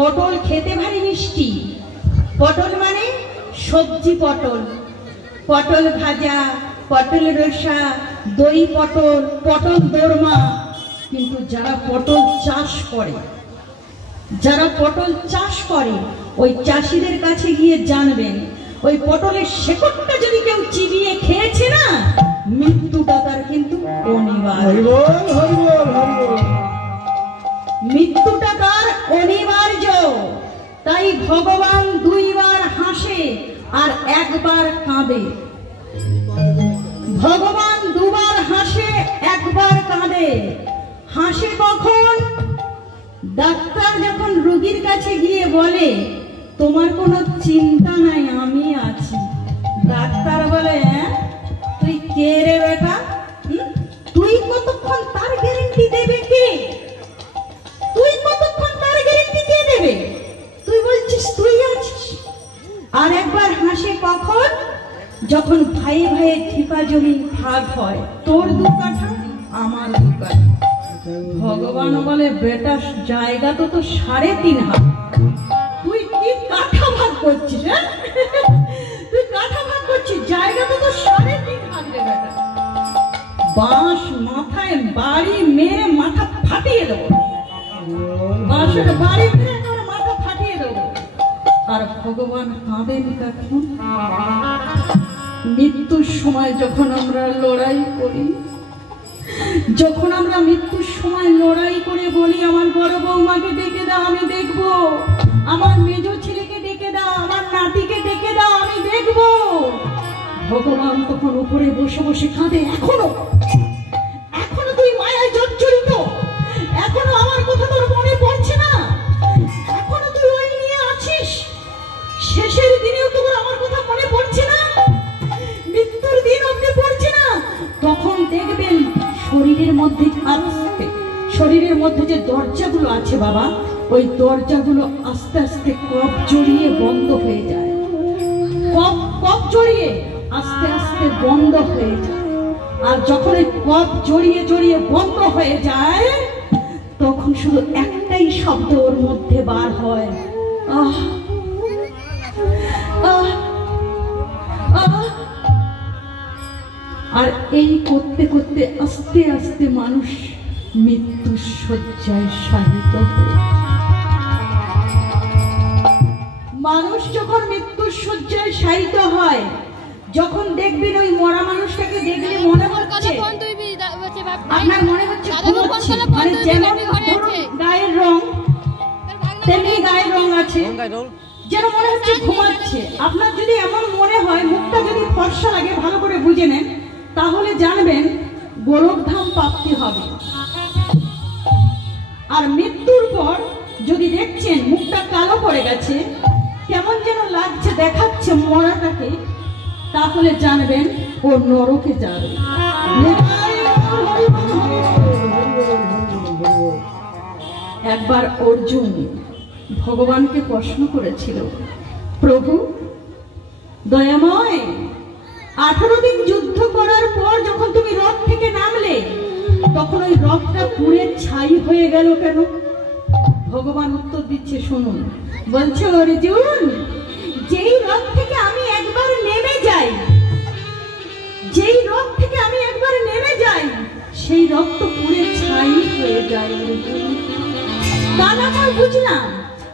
পটল খেতে ভারী মিষ্টি। পটল মানে সবজি পটল, পটল ভাজা, পটল রসা, দই পটল, পটল দোরমা। কিন্তু যারা পটল চাষ করে, যারা পটল চাষ করে ওই চাষিদের কাছে গিয়ে জানবেন, ওই পটলের শেকড়টা যদি কেউ চিবিয়ে খেয়েছে না, মৃত্যুটা তার কিন্তু অনিবার্য। মৃত্যুটা তার অনিবার্য। তাই ভগবান দুইবার হাসে আর একবার কাঁদে। ভগবান দুবার হাসে, একবার কাঁদে। হাসে কখন? ডাক্তার যখন রোগীর কাছে গিয়ে বলে তোমার কোনো চিন্তা নাই, আমি আছি। ডাক্তার বলে তুই কে রে বেটা? তুই কতক্ষণ তার গ্যারেন্টি দেবে কে? তুই কতক্ষণ তার গ্যারেন্টি কে দেবে? তুই বলছিস তুই আছিস। আর একবার হাসে কখন? যখন ভাই ভাইয়ে ঠিকা জমি ভাগ হয়, তোর 2 কাঠা আমার 2 কাঠা। ভগবান বলে বেটা জায়গা তো 3.5 হাত, তুই কি কাঠা ভাগ করছিস? তুই কাঠা ভাগ করছিস, জায়গা তো 3.5 হাত রে বেটা। বাঁশ মাথায় বাড়ি মেরে মাথা ফাটিয়ে দেবো, বাঁশের বাড়ি মেরে তোর মাথা ফাটিয়ে দেবো। আর ভগবান কাঁদেন কখন? মৃত্যুর সময় যখন আমরা লড়াই করি, যখন আমরা মৃত্যুর সময় লড়াই করে বলি আমার বড় বৌমাকে ডেকে দাও আমি দেখবো, আমার মেজ ছেলেকে ডেকে দাও, আমার নাতিকে ডেকে দাও আমি দেখবো, ভগবান তখন উপরে বসে বসে কাঁদে। এখনো এখনো তুই মায়ায় জর্জরিত, এখনো আমার কথা তোর মনে পড়ছে না, এখনো তুই ওই নিয়ে আছিস। শেষের দিনেও তোর আমার কথা মনে পড়ছে না, মৃত্যুর দিন অবধি পড়ছে না। তখন দেখবেন শরীরের মধ্যে আস্তে, শরীরের মধ্যে যে দরজাগুলো আছে বাবা, ওই দরজাগুলো আস্তে আস্তে কফ জড়িয়ে বন্ধ হয়ে যায়। কফ জড়িয়ে আস্তে আস্তে বন্ধ হয়ে যায়। আর যখন এই কফ জড়িয়ে জড়িয়ে বন্ধ হয়ে যায়, তখন শুধু একটাই শব্দ ওর মধ্যে বার হয়, আহ আহ আহ। আর এই করতে করতে আস্তে আস্তে মানুষ মৃত্যু শয্যায় শায়িত হয়ে। মানুষ যখন মৃত্যু শয্যায় শায়িত হয়, যখন দেখবেন ওই মরা মানুষটাকে দেখলে মনে হচ্ছে, আপনার মনে হচ্ছে ঘুমোচ্ছে, মানে যেমন গায়ের রং তেমনি গায়ের রং আছে, যেন মনে হচ্ছে ঘুমাচ্ছে। আপনার যদি এমন মনে হয়, মুখটা যদি ফর্সা লাগে, ভালো করে বুঝে নেন, তাহলে জানবেন গোরখধাম প্রাপ্তি হবে। আর মৃত্যুর পর যদি দেখছেন মুখটা কালো পড়ে গেছে, কেমন যেন লাগছে, দেখাচ্ছে মরাটাকে, তাহলে জানবেন ও নরকে যাবে। একবার অর্জুন ভগবানকে প্রশ্ন করেছিল, প্রভু দয়াময়, 18 দিন যুদ্ধ করার পর যখন তুমি রথ থেকে নামলে, তখন ওই রথটা পুড়ে ছাই হয়ে গেল কেন? ভগবান উত্তর দিচ্ছে, শুনুন। বলছে, অর্জুন, যেই রথ থেকে আমি একবার নেমে যাই, যেই রথ থেকে আমি একবার নেমে যাই, সেই রথ তো পুড়ে ছাই হয়ে যায়। তা না হয় বুঝলাম,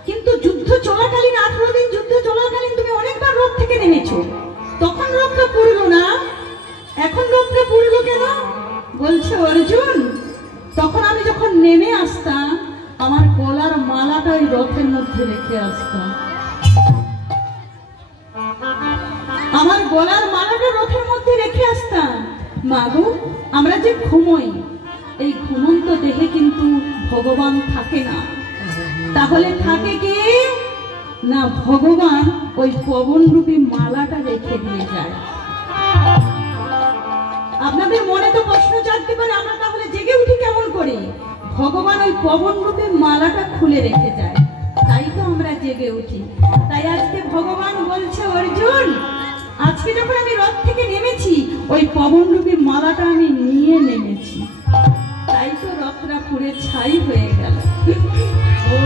কিন্তু যুদ্ধ চলাকালীন, 18 দিন যুদ্ধ চলাকালীন তুমি অনেকবার রথ থেকে নেমেছো, তখন রথটা পুড়লো না, এখন রথটা পুড়লো কেন? বলছে, অর্জুন, তখন আমি যখন নেমে আসতাম, আমার গলার মালাটা ওই রথের মধ্যে রেখে আসতাম, আমার গলার মালাটা রথের মধ্যে রেখে আসতাম। মাগো, আমরা যে ঘুমোই, এই ঘুমন্ত দেহে কিন্তু ভগবান থাকে না, তাহলে থাকে কে? না, ভগবান ওই পবন রূপী মালাটা রেখে দিয়ে যায়। আপনাদের মনে তো প্রশ্ন জাগতে পারে, আমরা তাহলে জেগে উঠি কেমন করে? ভগবান ওই পবন রূপে মালাটা খুলে রেখে যায়, তাই তো আমরা জেগে উঠি। তাই আজকে ভগবান বলছে, অর্জুন, আজকে যখন আমি রথ থেকে নেমেছি, ওই পবন রূপে মালাটা আমি নিয়ে নেমেছি, তাই তো রথটা পুড়ে ছাই হয়ে গেল। ও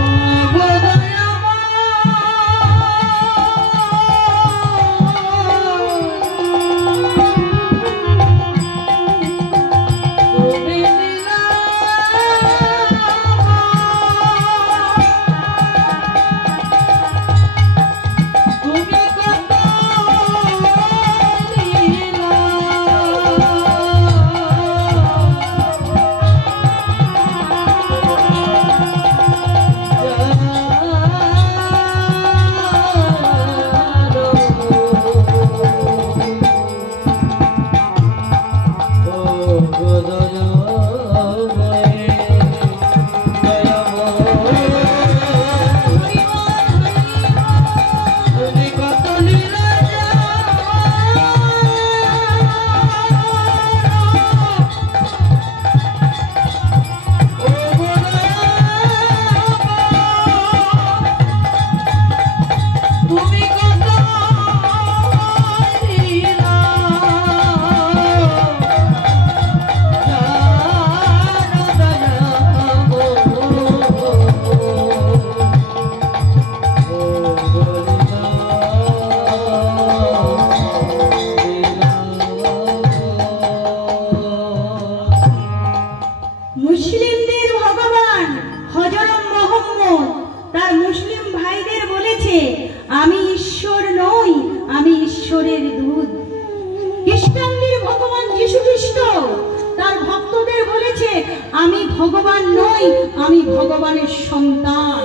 ভগবানের সন্তান।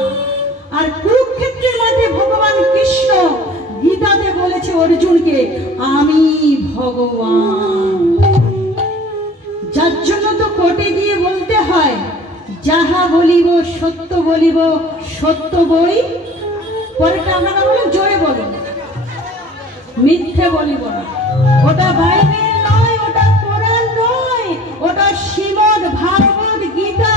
আর কুরুক্ষেত্রের মাঝে ভগবান কৃষ্ণ গীতাতে বলেছে অর্জুনকে, আমি ভগবান। যার জন্য তো কোর্টে গিয়ে বলতে হয়, যাহা বলিব সত্য বলিব, সত্য বই। পরেরটা আপনারা বলেন, জোরে বলুন, মিথ্যে বলিব না। ওটা বাইবেল নয়, ওটা কোরআন নয়, ওটা শ্রীমদ্ ভাগবত গীতা।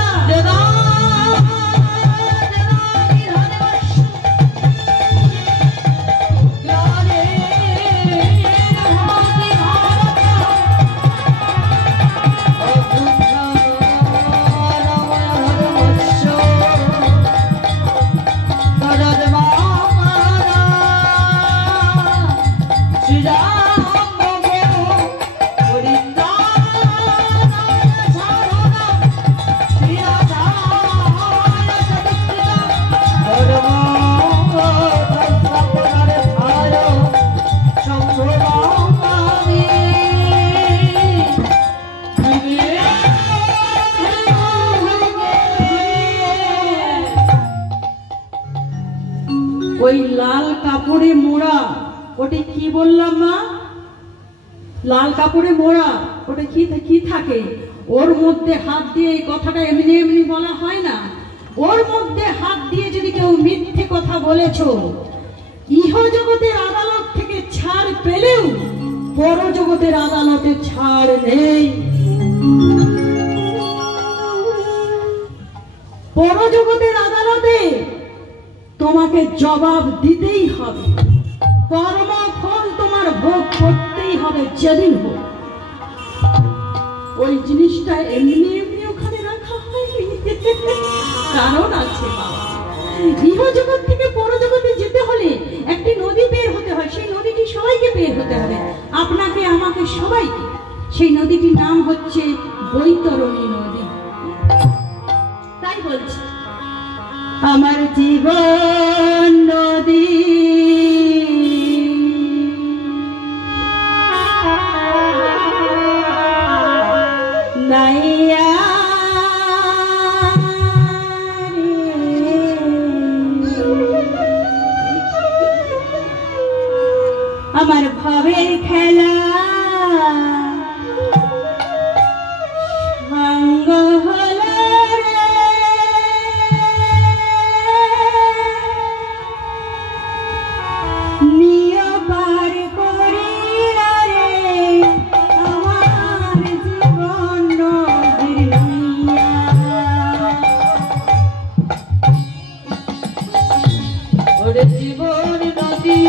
ওই লাল কাপড়ে মোড়া, ওটা কি বললাম মা? লাল কাপড়ে মোড়া, ওটা কি থাকে? ওর মধ্যে হাত দিয়ে, এই কথাটা এমনি এমনি বলা হয় না। ওর মধ্যে হাত দিয়ে যদি কেউ মিথ্যে কথা বলেছ, ইহ জগতের আদালত থেকে ছাড় পেলেও পরজগতের আদালতে ছাড় নেই। পরজগতের আদালতে তোমাকে জবাব দিতেই হবে, কর্মফল তোমার ভোগ করতেই হবে যেদিন হোক। ওই জিনিসটা এমনি এমনি ওখানে রাখা হয়নি, কারণ আছে বাবা। ইহ জগৎ থেকে পরজগতে যেতে হলে একটি নদী বের হতে হয়, সেই নদীটি সবাইকে বের হতে হবে, আপনাকে আমাকে সবাইকে। সেই নদীটির নাম হচ্ছে বৈতরণী নদী। তাই বলছি, আমার জীবন নদী নাইয়া আমার ভাবের খেলা সঙ্গ হলো জীবন নদী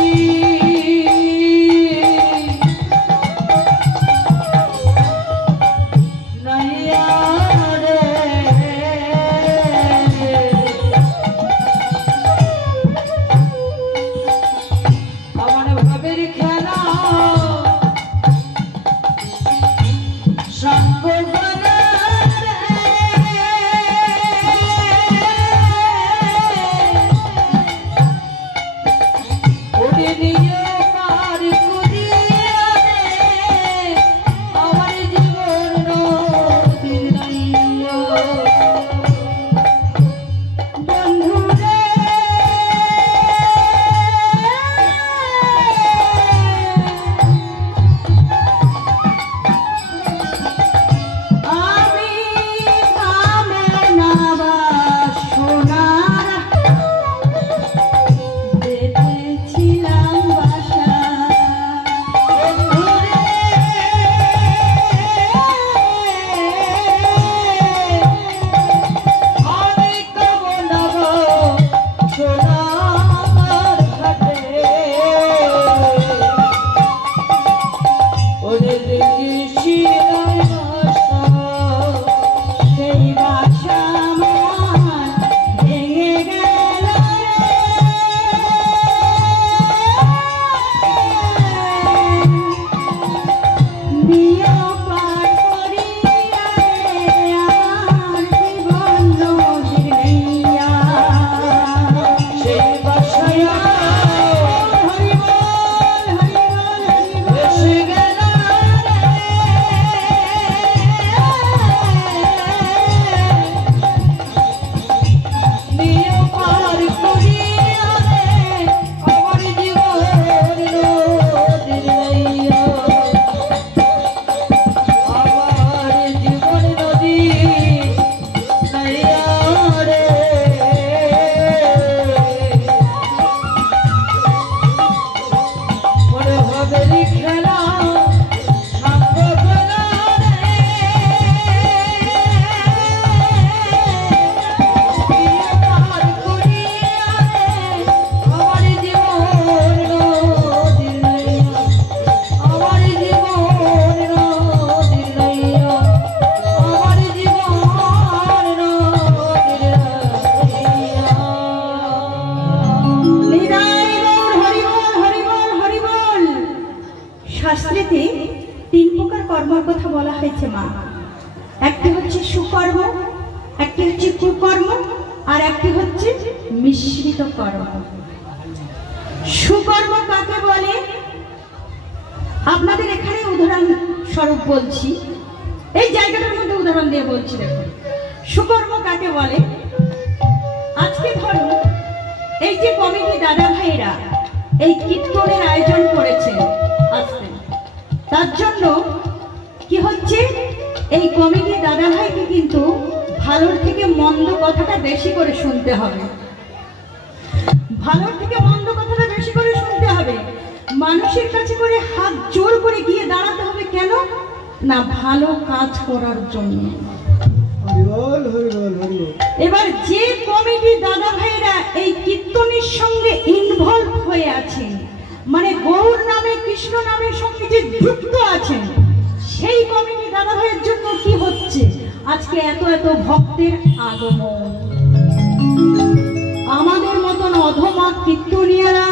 দেখাইছে মা। একটি হচ্ছে সুকর্ম, একটি হচ্ছে কুকর্ম, আর একটি হচ্ছে মিশ্রিত কর্ম। সুকর্ম কাকে বলে? আপনাদের এখানে উদাহরণ স্বরূপ বলছি, এই জায়গাটার মধ্যে উদাহরণ দিয়ে বলছি। দেখুন সুকর্ম কাকে বলে। আজকে ধরুন এই যে কমিটি দাদা ভাইরা এই কীর্তনের আয়োজন করেছেন আজকে, তার জন্য কি হচ্ছে, এই কমিটি দাদা ভাইকে কিন্তু ভালোর থেকে মন্দ কথাটা বেশি করে শুনতে হবে। ভালোর থেকে মন্দ কথাটা বেশি করে শুনতে হবে। মানুষের কাছে করে হাত জোর করে গিয়ে দাঁড়াতে হবে। কেন না? ভালো কাজ করার জন্য। এবার যে কমিটি দাদা ভাইরা এই কীর্তনের সঙ্গে ইনভলভ হয়ে আছেন, মানে গৌর নামে কৃষ্ণ নামের সঙ্গে যে যুক্ত আছেন, সেই কমিটি দাদা ভাইয়ের জন্য কি হচ্ছে আজকে এত এত ভক্তের আগমন। আমাদের মতন অধমা কীর্তনিয়ারা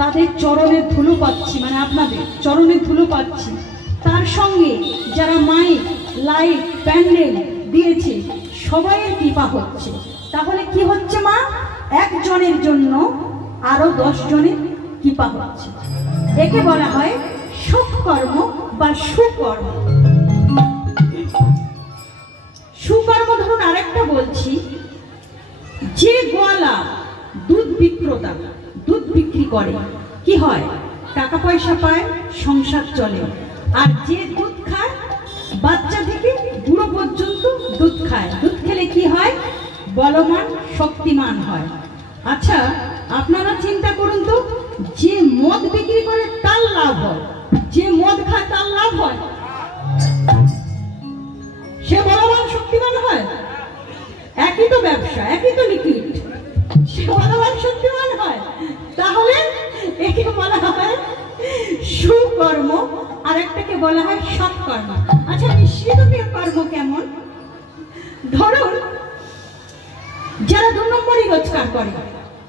তাদের চরণের ধুলো পাচ্ছি, মানে আপনাদের চরণের ধুলো পাচ্ছি। তার সঙ্গে যারা মাইক, লাইট, প্যান্ডেল দিয়েছে সবাইয়ের কৃপা হচ্ছে। তাহলে কি হচ্ছে মা? একজনের জন্য আরো 10 জনের কৃপা হচ্ছে। একে বলা হয় সৎকর্ম বা সুকর্ম। সুকর্ম ধরুন আরেকটা বলছি, যে গোয়ালা দুধ বিক্রেতা দুধ বিক্রি করে কি হয়? টাকা পয়সা পায়, সংসার চলে। আর যে দুধ খায়, বাচ্চা থেকে বুড়ো পর্যন্ত দুধ খায়, দুধ খেলে কি হয়? বলবান, শক্তিমান হয়। আচ্ছা আপনারা চিন্তা করুন তো, যে মদ বিক্রি করে তার লাভ হয়, যে মদ খায় তার লাভ হয়? সে বলবান শক্তিমান হয়? একই তো ব্যবসা, একই তো লিকুইড, সে বলবান শক্তিমান হয়। তাহলে একে বলা হয় সুকর্ম, আর একটাকে বলা হয় সৎকর্ম। আচ্ছা মিশ্রিত কর্ম কেমন? ধরুন যারা 2 নম্বরই রোজগার করে,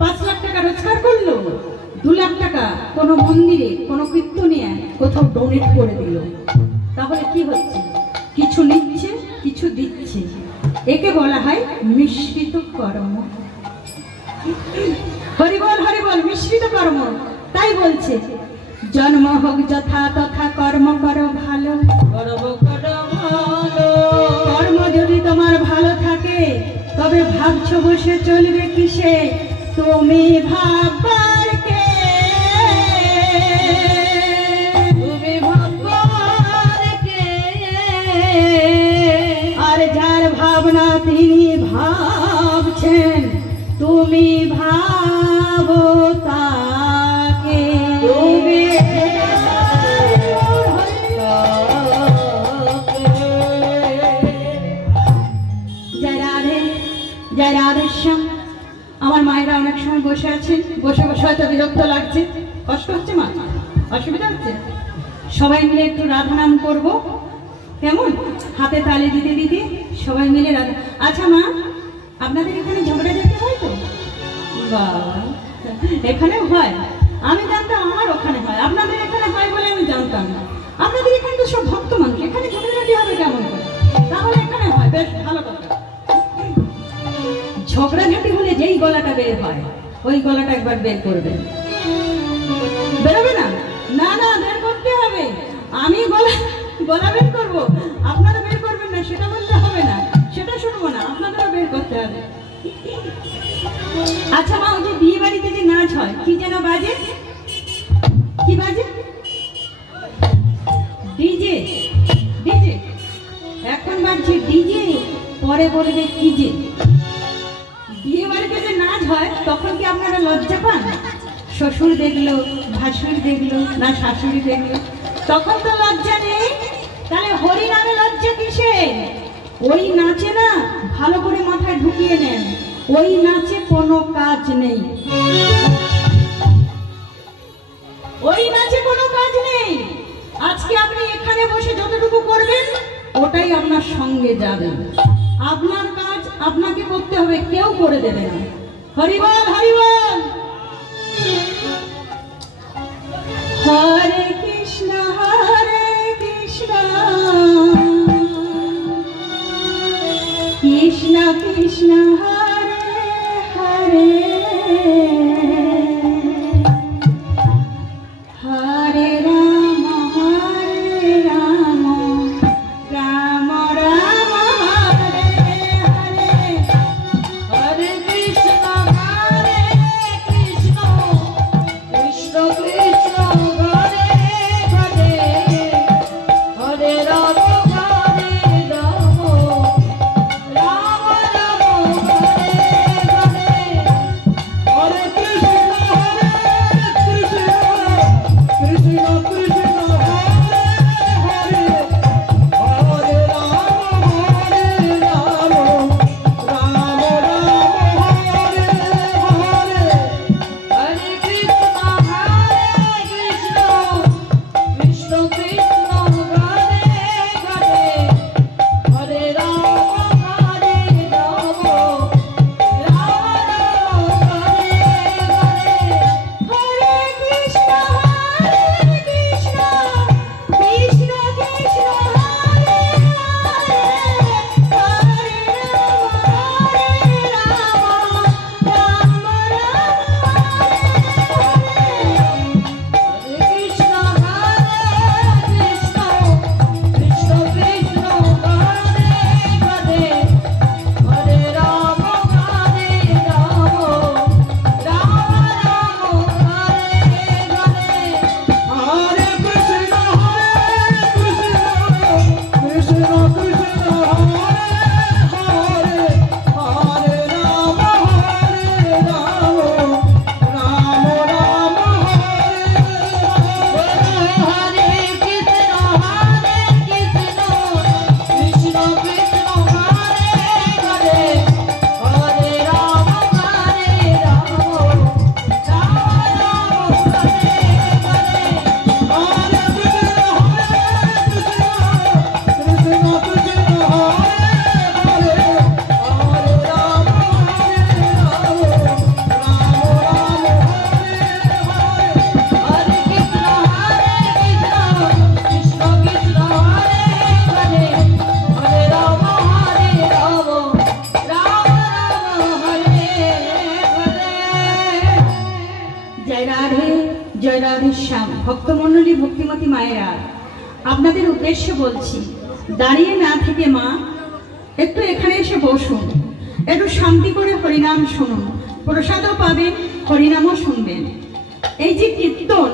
5 লাখ টাকা রোজগার করলো, 2 লাখ টাকা কোনো মন্দিরে, কোনো কীর্তনিয়ায় কোথাও ডোনেট করে দিল, তাহলে কি হচ্ছে? কিছু নিচ্ছে, কিছু দিচ্ছে। একে বলা হয় মিশ্রিত কর্ম। হরিবল হরিবল, মিশ্রিত কর্ম। তাই বলছে, জন্ম হোক যথা তথা, কর্ম করো ভালো। কর্ম যদি তোমার ভালো থাকে, তবে ভাবছো বসে চলবে কিসে? তুমি ভাববার কে? তুমি ভাববার কে? আর যার ভাবনা তিনি ভাবছেন, তুমি ভাবো তাকে। তুমি জয় রাধেশ্যাম। আমার মায়েরা অনেক সময় বসে আছেন, বসে বসে হয়তো বিরক্ত লাগছে, কষ্ট হচ্ছে মা, অসুবিধা হচ্ছে? সবাই মিলে একটু রাধা নাম করবো, কেমন? হাতে তালি দিতে দিতে সবাই মিলে রাধা। আচ্ছা মা, আপনাদের এখানে ঝগড়াঝাটি হয় তো? বাবা, এখানেও হয়? আমি জানতাম আমার ওখানে হয়, আপনাদের এখানে হয় বলে আমি জানতাম না। আপনাদের এখানে তো সব ভক্ত মানুষ, এখানে ঝগড়াঝাটি হবে কেমন করে? তাহলে এখানে হয়, বেশ ভালো কথা। ঝগড়াঝাটি হলে যেই গলাটা বের হয়, ওই গলাটা একবার বের করবেন। বেরোবে না? না না, বের করতে হবে। আমি গলা বের করবো, আপনারা বের করবেন না সেটা বলতে হবে না, সেটা শুনবো না, আপনাদেরও বের করতে হবে। আচ্ছা মা, ওই যে বিয়ে বাড়িতে যে নাচ হয়, কি যেন বাজে? কি বাজে? ডিজে। ডিজে এখন বাজছে ডিজে, পরে বলবে কি যে। বিয়ে বাড়িতে যে নাচ হয়, তখন কি আপনারা লজ্জা পান? শ্বশুর দেখলো, ভাসুর দেখলো, না শাশুড়ি দেখলো, তখন তো লজ্জা নেই। তাহলে হরি নামে লজ্জা কিসে? ওই নাচে না, ভালো করে মাথায় ঢুকিয়ে নেন, ওই নাচে কোনো কাজ নেই, ওই নাচে কোনো কাজ নেই। আজকে আপনি এখানে বসে যতটুকু করবেন, ওটাই আপনার সঙ্গে যাবে। আপনার কাজ আপনাকে করতে হবে, কেউ করে দেবে না। হরিবল হরিবল। হরে কৃষ্ণ কৃষ্ণ হরে হরে হরে রাম রাম রাম হরে হরে হরে কৃষ্ণ কৃষ্ণ কৃষ্ণ কৃষ্ণ হরে হরে হরে রাম ভক্তমণ্ডলী ভক্তিমতী মায়েরা আপনাদের উদ্দেশ্যে বলছি, দাঁড়িয়ে না থেকে মা একটু এখানে এসে বসুন, একটু শান্তি করে হরিনাম শুনুন, প্রসাদও পাবেন, হরিনামও শুনবেন। এই যে কীর্তন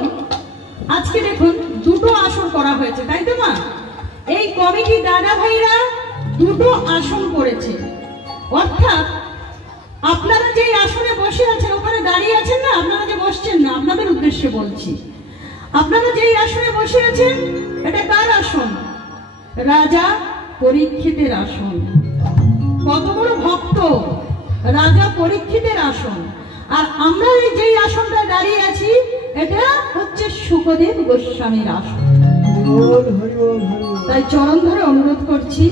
আজকে দেখুন দুটো আসর করা হয়েছে, তাই তো মা? এই কমিটি দাদা ভাইরা দুটো আসন করেছে, অর্থাৎ আপনারা যে আসনে বসে আছেন ওখানে দাঁড়িয়ে আছেন না, আপনারা যে বসছেন না, আপনাদের উদ্দেশ্যে বলছি, আপনারা যেই আসনে বসে আছেন এটা কার আসন? রাজা পরীক্ষিতের আসন। কত বড় ভক্ত, রাজা পরীক্ষিতের আসন। আর আমরা এই যেই আসনটা দাঁড়িয়ে আছি এটা হচ্ছে শুকদেব গোস্বামীর আসন। তাই চরণ ধরে অনুরোধ করছি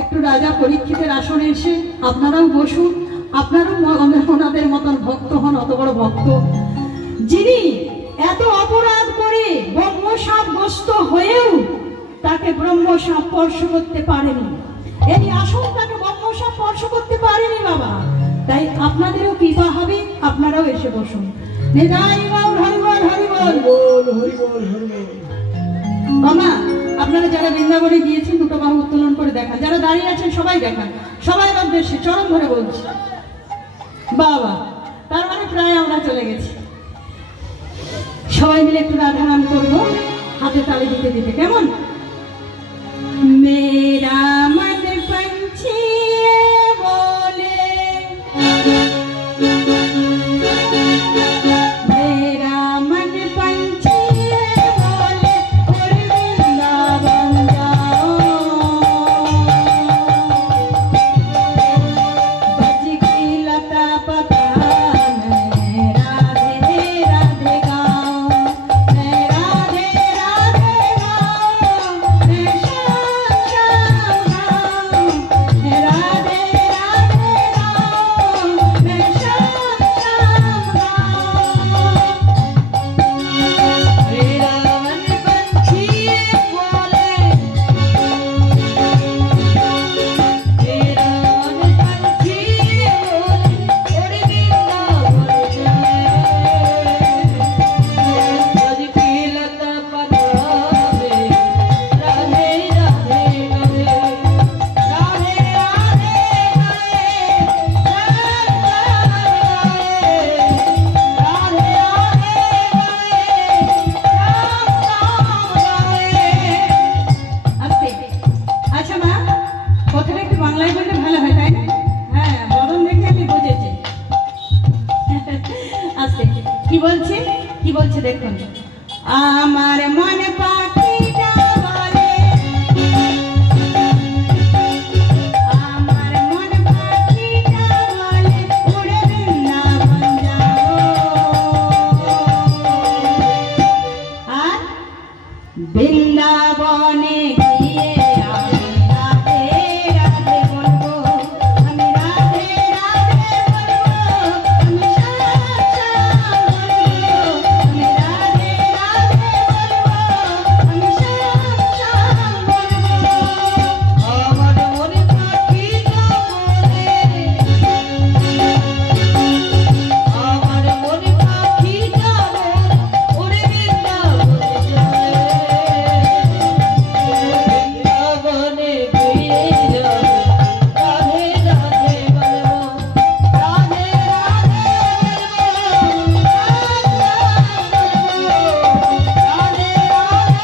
একটু রাজা পরীক্ষিতের আসনে এসে আপনারাও বসুন, আপনারাও ওনাদের মতন ভক্ত হন। অত বড় ভক্ত যিনি এত অপরাধ করে ব্রহ্মশাপগ্রস্ত হয়েও তাকে ব্রহ্মশাপ স্পর্শ করতে পারেনি, এই আসন তাকে ব্রহ্মশাপ স্পর্শ করতে পারেনি বাবা। তাই আপনাদেরও কৃপা হবে, আপনারাও এসে বসুন। বাবা আপনারা যারা বৃন্দাবনে গিয়েছেন দুটো বাহু উত্তোলন করে দেখান, যারা দাঁড়িয়ে আছেন সবাই দেখান, সবাই উদ্দেশ্যে চরণ ধরে বলছি। বাবা তার মানে প্রায় আমরা চলে গেছি। সবাই মিলে একটু রাধা নাম করবো, হাতে তালি দিতে দিতে, কেমন? মেরা মন পঞ্ছি বলে, মেরা মন পঞ্ছি বলে বৃন্দাবন যাও, बज की लता पता में राधे राधे गाओ, मैं राधे राधे गाओ, मैं श्याम श्याम কি বলছে, কি বলছে দেখুন। আমার মন পাখিটা বলে, আমার মন পাখিটা বলে উড়ে বৃন্দাবন যাবো। আর বৃন্দাবনে গিয়ে আমি রাধে রাধে বলবো, আমি রাধে রাধে বলবো, আমি শ্যাম শ্যাম বলবো, আমি রাধে রাধে বলবো, আমি শ্যাম শ্যাম বলবো। আমার মন পাখিটা বলে, আমার মন পাখিটা বলে ওরে বৃন্দাবনে চলে, বৃন্দাবনে গিয়ে যাবে রাধে রাধে বলবো, রাধে রাধে বলবো, রাধে রাধে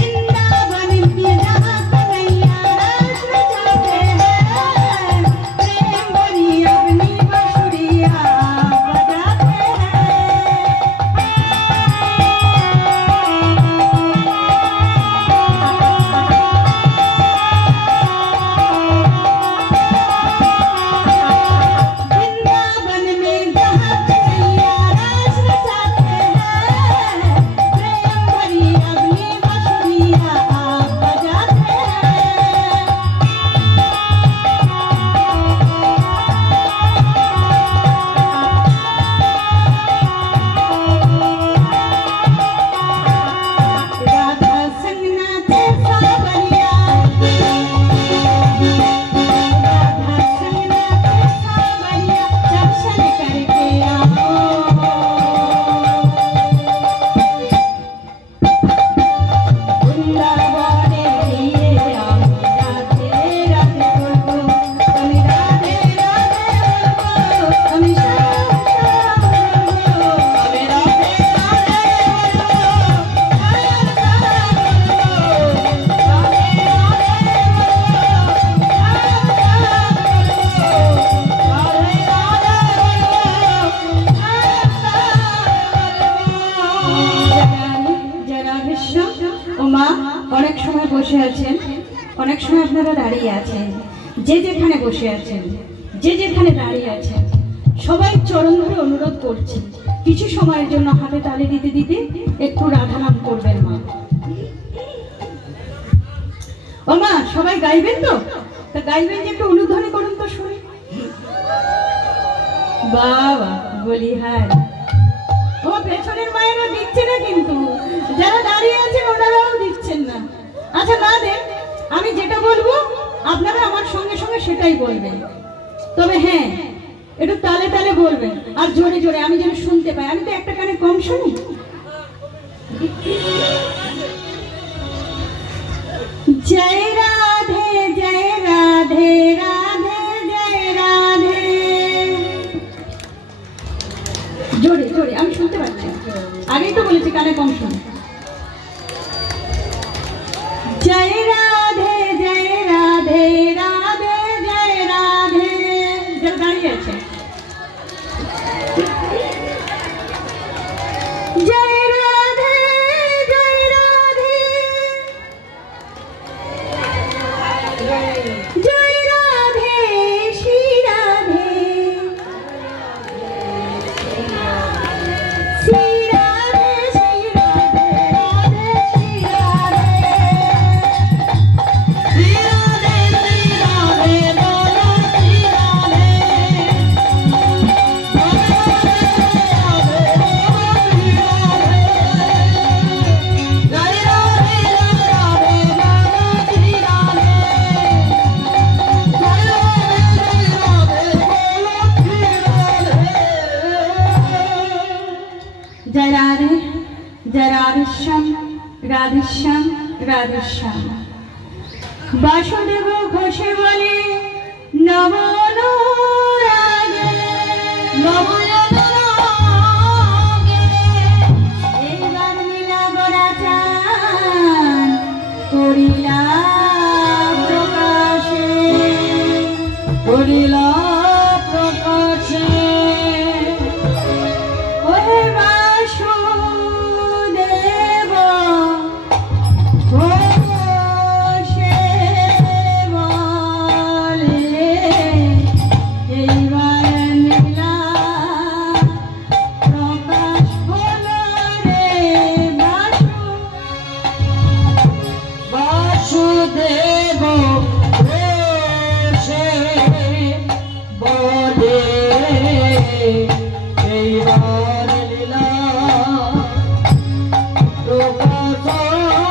वृंदावन में जहाँ कन्हैया रास रचाते हैं, प्रेम भरी अपनी बांसुरियाँ बजाते हैं। वृंदावन में जहाँ कन्हैया रास रचाते हैं, प्रेम भरी अपनी बांसुरियाँ बजाते हैं। राधा संग नाचे सावरिया, राधा संग नाचे सावरिया, दर्शन करके आओ। वृंदावने गइए আমি রাধে রাধে বলবো, আমি রাধে রাধে বলবো, আমি শ্যাম শ্যাম বলবো, আমি রাধে রাধে বলবো, শ্যাম শ্যাম বলবো, রাধে যারা বিশ্ব ও মা অনেক সময় বসে আছেন, অনেক সময় আপনারা দাঁড়িয়ে আছেন, যে যেখানে বসে আছেন, যে যেখানে দাঁড়িয়ে আছেন, সবাই চরণ ধরে অনুরোধ করছি কিছু সময়ের জন্য হাতে তালি দিতে দিতে একটু রাধা নাম করবেন মা। ও মা সবাই গাইবেন তো? তা গাইবেন যে একটু অনুধ্বনি করুন তো শুনি। বাবা বলি হ্যাঁ, ও পেছনের মায়েরা দিচ্ছে না, কিন্তু যারা দাঁড়িয়ে আছেন ওনারাও দিচ্ছেন না। আচ্ছা না দেন, আমি যেটা বলবো আপনারা আমার সঙ্গে সঙ্গে সেটাই বলবেন, তবে হ্যাঁ একটু তালে তালে বলবেন আর জোরে জোরে, আমি যেন শুনতে পাই। আমি তো একটা কানে কম শুনি। জয় রাধে জয় রাধে রাধে জয় রাধে, জোরে জোরে আমি শুনতে পাচ্ছি, আগেই তো বলেছি কানে কম শুনি। জয় রাধে জয় রাধে রাধে জয় রাধে, যারা দাঁড়িয়ে আছে জয় রাধে জয় রাধে, জয় রাধে শ্রী রাধে, শ্রী রাধে শ্রী রাধে রাধে শ্রী রাধে, শ্রী রাধে শ্রী রাধে বলো শ্রী রাধে, जय राधे श्याम রাধেশ্যাম রাধেশ্যাম। বাসুদেব ঘোষে বলে নব অনুরাগে, নব অনুরাগে। এইবার নীলা গোরাচান করিলা প্রকাশে, করিলা প্রকাশে। ওহে বাসুদেব ঘোষে বলে এইবার নীলা প্রকাশ হলো রে বাসুদেব ঘোষে বলে এইবার লীলা প্রকাশ হলো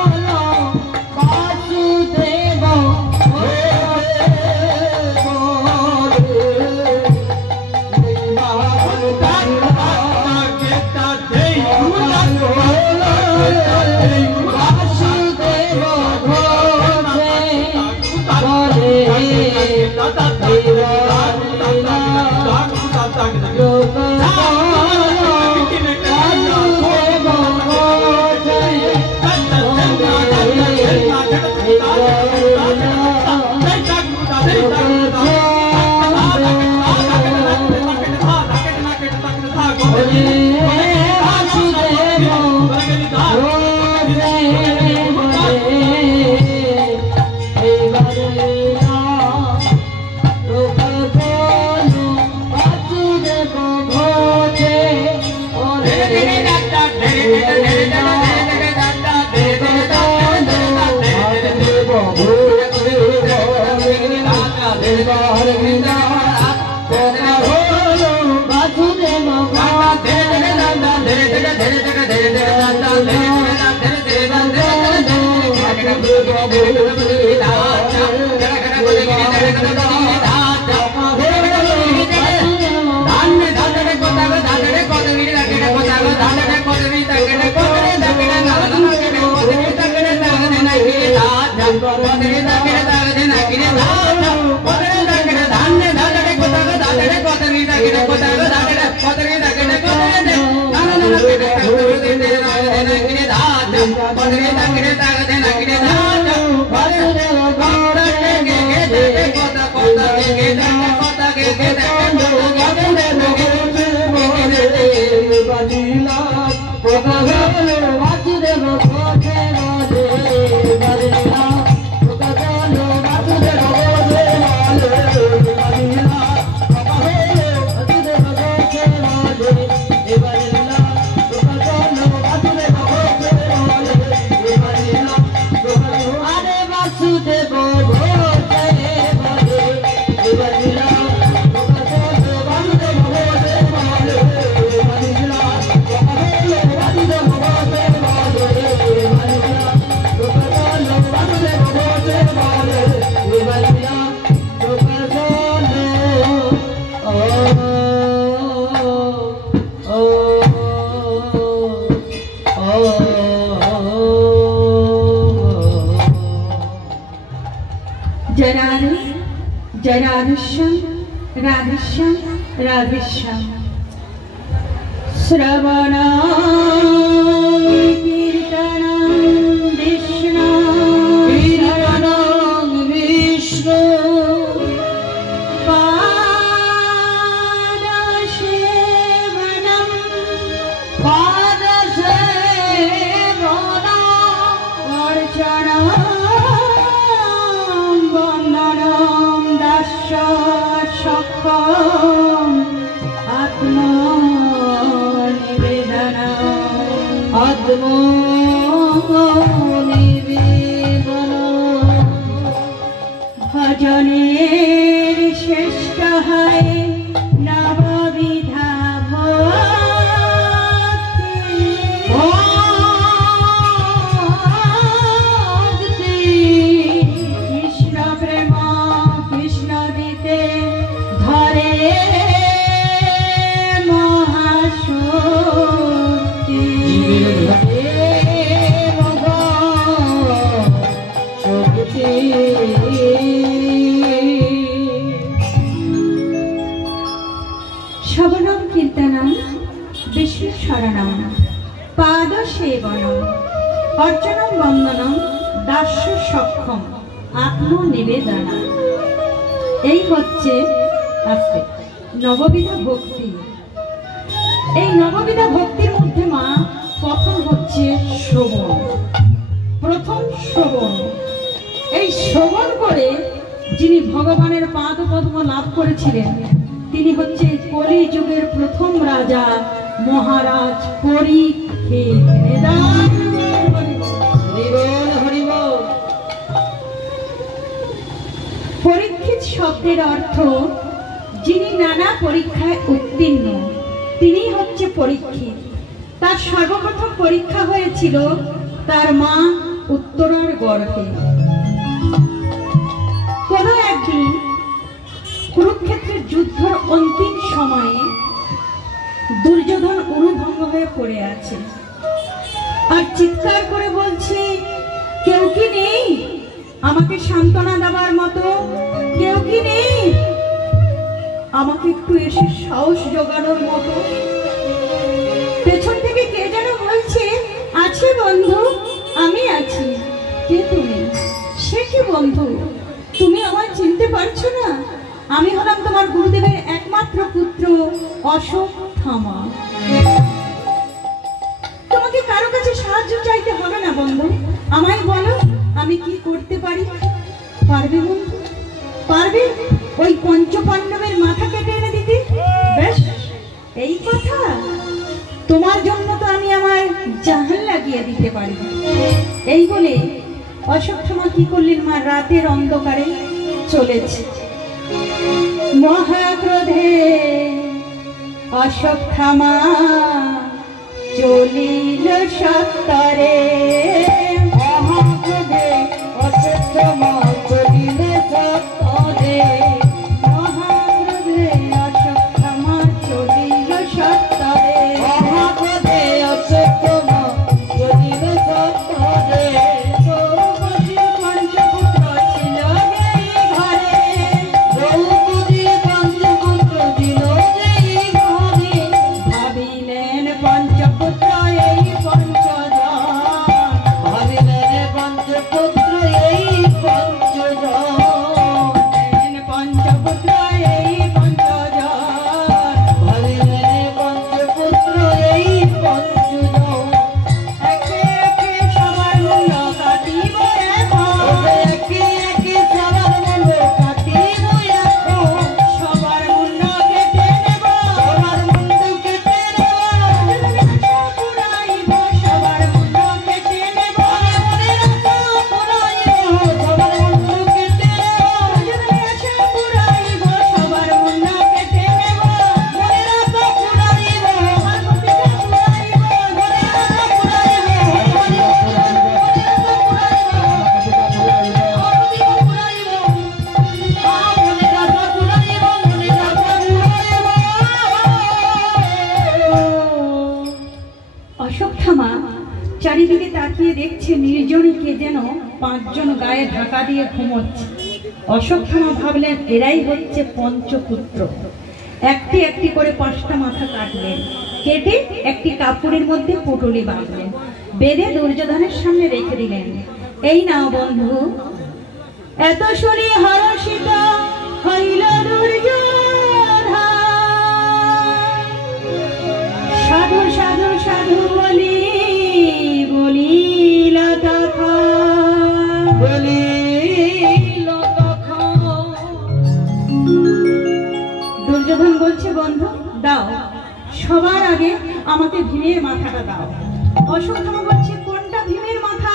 বাসুদেব राधेश्याम राधेश्याम राधेश्याम। श्रवण कीर्तनं विष्णु कीर्तनं विष्णु पादसेवनं अर्चनं वन्दनं सखम आत्मनिवेदनम् आत्मनिवेदनम् भजनेर श्रेष्ठ है नवविधा भक्ति कृष्ण प्रेम कृष्ण दीते धरे महाशक्ति। পাদ সেবনম অর্চনম বন্দনম দাস্য সক্ষম আত্মনিবেদনা। এই হচ্ছে আজকে নববিধা ভক্তি। এই নববিধা ভক্তির মধ্যে মা প্রথম হচ্ছে শ্রবণ, প্রথম শ্রবণ। এই শ্রবণ করে যিনি ভগবানের পাদ পদ্ম লাভ করেছিলেন তিনি হচ্ছে কলি যুগের প্রথম রাজা মহারাজ পরীক্ষিত। পরীক্ষিত শব্দের অর্থ যিনি নানা পরীক্ষায় উত্তীর্ণ, তিনি হচ্ছে পরীক্ষিত। তার সর্বপ্রথম পরীক্ষা হয়েছিল তার মা উত্তরার গর্ভে। কোন একদিন কুরুক্ষেত্রের যুদ্ধের অন্তিম সময়ে দুর্যোধন উরুভঙ্গ হয়ে পড়ে আছে আর চিৎকার করে বলছে, কেউ কি নেই আমাকে সান্ত্বনা দেওয়ার মতো? কেউ কি নেই আমাকে একটু এসে সাহস জোগানোর মতো? পেছন থেকে কে যেন বলছে, আছে বন্ধু, আমি আছি। কে তুমি? সে কি বন্ধু, তুমি আমায় চিনতে পারছো না? আমি হলাম তোমার গুরুদেবের একমাত্র পুত্র অশ্বত্থামা। তোমাকে কারো কাছে সাহায্য চাইতে হবে না বন্ধু, আমায় বলো আমি কি করতে পারি। পারবে বন্ধু? পারবে ওই পঞ্চপাণ্ডবের মাথা কেটে এনে দিতে? বেশ, এই কথা, তোমার জন্য তো আমি আমার জাহান লাগিয়ে দিতে পারি। এই বলে অশ্বত্থামা কি করলেন, মা রাতের অন্ধকারে চলেছে। মহাক্রোধে অশ্বত্থামা চলিল সত্তরে। মহাক্রোধে অশ্বত্থামা চলিল সত্তরে। মহাক্রোধে অশ্বত্থামা চলিল সত্তরে। মহাক্রোধে অশ্বত্থামা চলিল সত্তরে। দ্রৌপদীর পঞ্চপুত্র ছিল যেই ঘরে। দ্রৌপদীর পঞ্চপুত্র ছিল যেই ঘরে। ভাবিলেন পঞ্চপুত্র এই পঞ্চজন। ভাবিলেন পঞ্চপুত্র এই পঞ্চজন। পঞ্চপুত্র এই পঞ্চজন। ভাবিলেন পঞ্চপুত্র এই পঞ্চজন। একে একে সবার মূল্য কাটিব এখন। একে একে সবার মূল্য কাটিব এখন। সবার মূল্য কেটে নেব। সবার মূল্য কেটে নেব। পুরাইব সবার মূল্য কেটে নেব। মনের আশা পুরাইব সবার মূল্য কেটে নেব। মনের আশা পুরাইব সবার মূল্য কেটে নেব। মনের আশা পুরাইব আমার প্রতিটা পুরাইব। মনের আশা পুরাইব অশ্বত্থামা চারিদিকে তাকিয়ে দেখছে নির্জনে কে যেন পাঁচজন গায়ে ঢাকা দিয়ে ঘুমোচ্ছে। অশ্বত্থামা ভাবলেন এরাই হচ্ছে পঞ্চপুত্র। একটি একটি করে 5টা মাথা কাটলেন, কেটে একটি কাপড়ের মধ্যে পুটুলি বাঁধলেন, বেঁধে দুর্যোধনের সামনে রেখে দিলেন। এই নাও বন্ধু। এত শুনি হর্ষিত হইল দুর্যোধন। সাধু সাধু সাধু বলি বলিল তখন। বলিল তখন। দুর্যোধন বলছে, বন্ধু দাও, সবার আগে আমাকে ভীমের মাথাটা দাও। অশ্বত্থামা বলছে, কোনটা ভীমের মাথা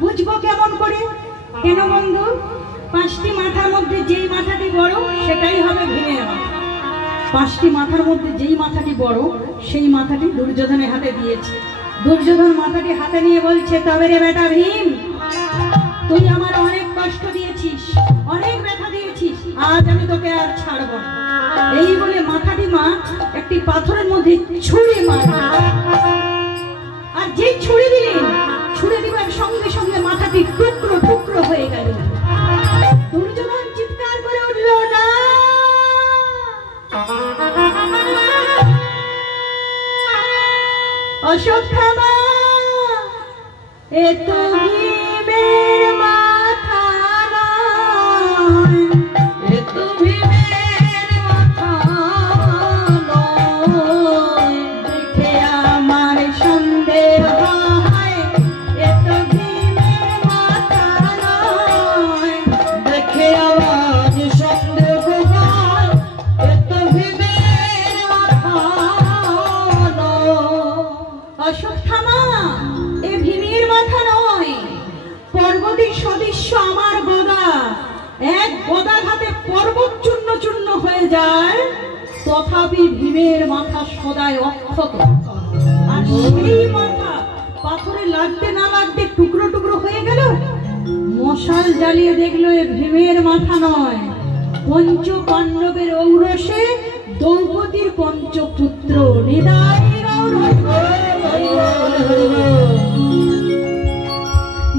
বুঝবো কেমন করে? কেন বন্ধু? 5টি মাথার মধ্যে যেই মাথাটি বড় সেটাই হবে ভীমের মাথা। 5টি মাথার মধ্যে যেই মাথাটি বড় সেই মাথাটি দুর্যোধনের হাতে দিয়েছে। দুর্যোধন মাথাটি হাতে নিয়ে বলছে, তবে রে বেটা ভীম, তুই আমার অনেক কষ্ট দিয়েছিস, অনেক ব্যথা দিয়েছিস, আজ আমি তোকে আর ছাড়ব না। এই বলে মাথাটি মা একটি পাথরের মধ্যে ছুঁড়ে মারল। আর যে ছুঁড়ে দিলেন, ছুঁড়ে দিবার সঙ্গে সঙ্গে মাথাটি টুকরো টুকরো হয়ে গেল। দুর্যোধন চিৎকার করে উঠল, না! অশ্বত্থামা, এ তো ভীমের মাথা নয়, এ তো ভীমের মাথা নয়। দেখে আমার সন্দেহ হয়, এ তো ভীমের মাথা নয়। দেখে আমার সন্দেহ হয়, এ তো ভীমের মাথা নয়। অশ্বত্থামা, এ ভীমের মাথা নয়, পর্বতের সদৃশ্য আমার গদা। এক গদাঘাতে পর্বত চূর্ণ চূর্ণ হয়ে যায়, তথাপি ভীমের মাথা সদাই অক্ষত। আর সেই মাথা পাথরে লাগতে না লাগতে টুকরো টুকরো হয়ে গেল। মশাল জ্বালিয়ে দেখলো এ ভীমের মাথা নয়, পঞ্চ পাণ্ডবের ঔরসে দ্রৌপদীর পঞ্চপুত্র নিদায়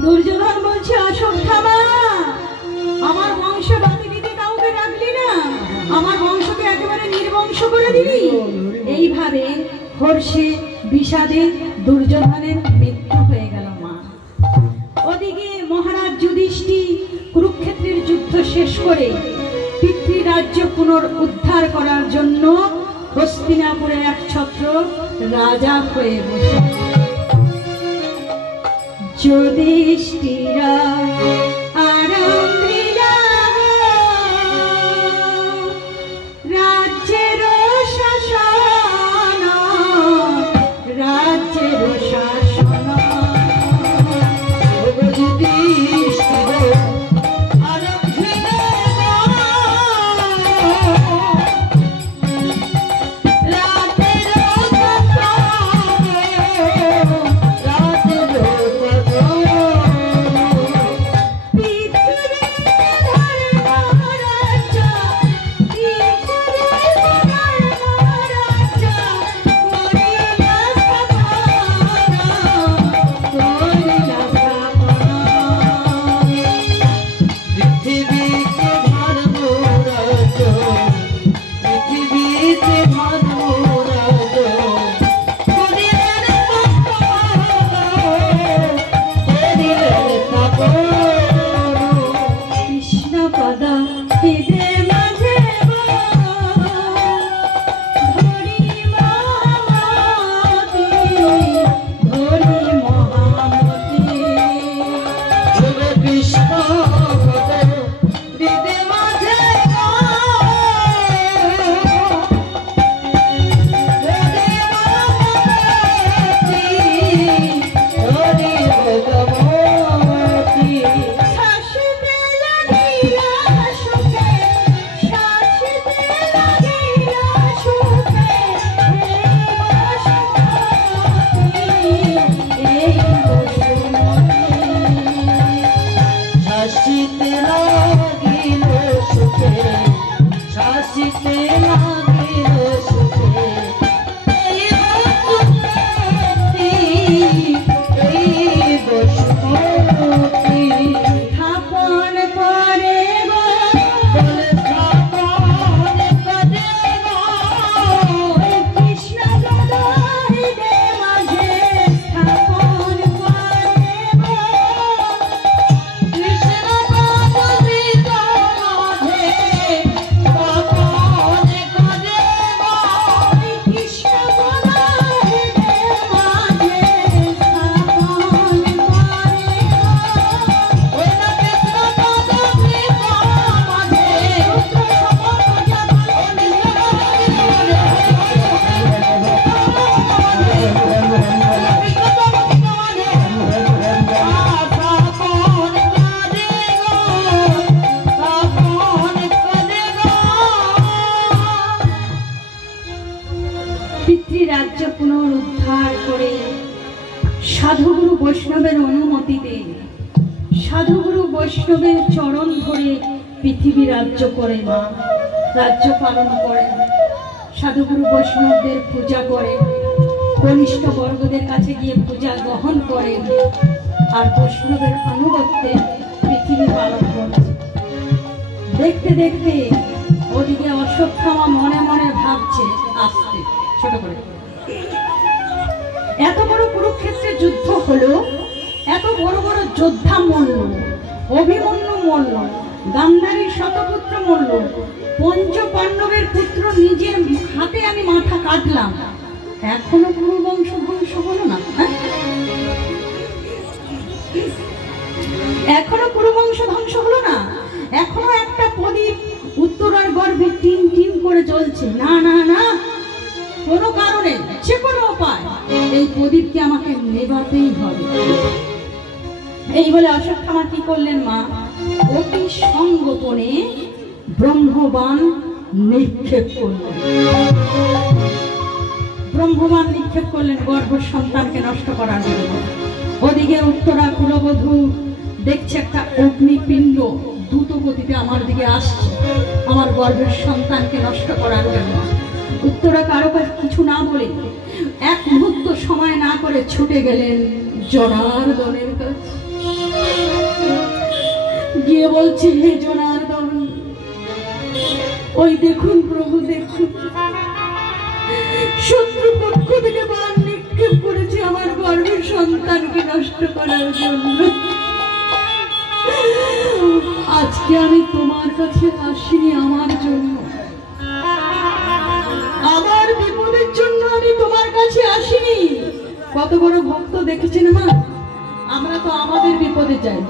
দুর্যোধন বলছে, অশ্বত্থামা, আমার বংশ বাতি দিতে কাউকে রাখলি না, আমার বংশকে একেবারে নির্বংশ করে দিলি। এইভাবে হর্ষে বিষাদে দুর্যোধনের মৃত্যু হয়ে গেল। মা ওদিকে মহারাজ যুধিষ্ঠির কুরুক্ষেত্রের যুদ্ধ শেষ করে পিতৃরাজ্য পুনরুদ্ধার করার জন্য হস্তিনাপুরে একছত্র রাজা হয়ে বসে। যুধিষ্ঠিরা আরম্ভিলা রাজ্যের শাসন, রাজ্যের শাসন। যুধিষ্ঠিরা আরম্ভিলা সাধুগুরু বৈষ্ণবের অনুমতিতে, সাধুগুরু বৈষ্ণবের চরণ ধরে পৃথিবী রাজ্য করে। মা রাজ্য পালন করে, সাধুগুরু বৈষ্ণবদের পূজা করে, কনিষ্ঠ বর্গদের কাছে গিয়ে পূজা গ্রহণ করে, আর বৈষ্ণবের অনুগত্যে পৃথিবী পালন করছে। দেখতে দেখতে ওদিকে অশ্বত্থামা মনে মনে ভাবছে, আসতে ছোট করে, এত হলো, এত বড় বড় যোদ্ধা মরল, অভিমন্যু মরল, গান্ধারীর শতপুত্র মরল, পঞ্চ পাণ্ডবের পুত্র নিজের হাতে আমি মাথা কাটলাম, এখনো পুরো বংশ ধ্বংস হলো না? এখনো পুরো বংশ ধ্বংস হলো না? এখনো একটা প্রদীপ উত্তরার গর্ভে টিম টিম করে জ্বলছে। না না না, কোনো কারণে, যে কোনো উপায় এই প্রদীপকে আমাকে নেভাতেই হবে। এই বলে অশ্বত্থামা কি করলেন মা? অতি সঙ্গোপনে ব্রহ্মবাণ নিক্ষেপ করলেন। ব্রহ্মবাণ নিক্ষেপ করলেন গর্ভ সন্তানকে নষ্ট করার জন্য। ওদিকে উত্তরা কুলবধূ দেখছে একটা অগ্নিপিণ্ড দ্রুত গতিতে আমার দিকে আসছে, আমার গর্ভের সন্তানকে নষ্ট করার জন্য। উত্তরা কারো কাছে কিছু না বলে, এক মুহূর্ত সময় না করে ছুটে গেলেন জনার্দনের কাছে। গিয়ে বলছে, হে জনার্দন, ওই দেখুন প্রভু, দেখুন শত্রু পক্ষ থেকে বাণ নিক্ষেপ করেছে আমার গর্ভের সন্তানকে নষ্ট করার জন্য। আজকে আমি তোমার কাছে আসিনি আমার জন্য, আমার বিপদের জন্য আমি তোমার কাছে আসিনি। কত বড় ভক্ত দেখেছেন মা? আমরা তো আমাদের বিপদে যাই,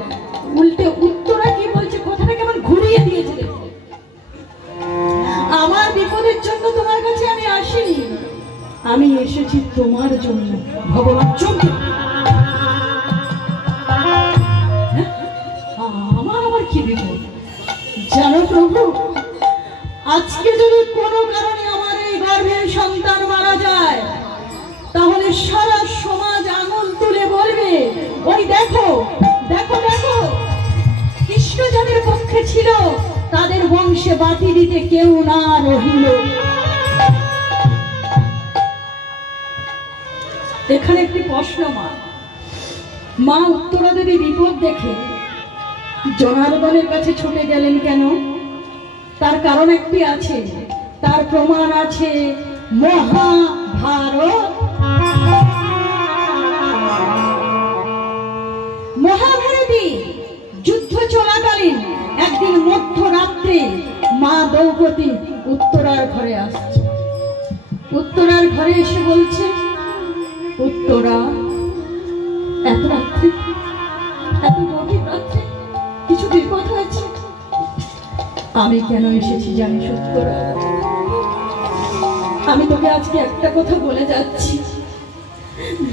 উল্টে উত্তরা কি বলছে, কথাটা কেমন ঘুরিয়ে দিয়েছে। আমার বিপদের জন্য তোমার কাছে আমি আসিনি, আমি এসেছি তোমার জন্য। ভগবান চোখে আমার আবার কি বিপদ জানো প্রভু? আজকে যদি কোনো কারণে আমার এই গর্ভের সন্তান মারা যায়, তাহলে সারা সমাজ আঙুল তুলে বলবে, ওই দেখো দেখো দেখো, কৃষ্ণ যাদের পক্ষে ছিল তাদের বংশে বাতি দিতে কেউ না রহিল। এখানে একটি প্রশ্ন মা। মা উত্তরা দেবী বিপদ দেখে জনার্দনের কাছে ছুটে গেলেন কেন? তার কারণ একটি আছে, তার প্রমাণ আছে মহাভারত। মহাভারতে যুদ্ধ চলাকালীন একদিন মধ্যরাত্রে মা দ্রৌপদী উত্তরার ঘরে আসছে। উত্তরার ঘরে এসে বলছে, উত্তরা, এত রাত্রে, এত গভীর রাত্রে কিছু বিপদ হয়েছে? আমি কেন এসেছি জানিস উত্তরা? আমি তোকে আজকে একটা কথা বলে যাচ্ছি,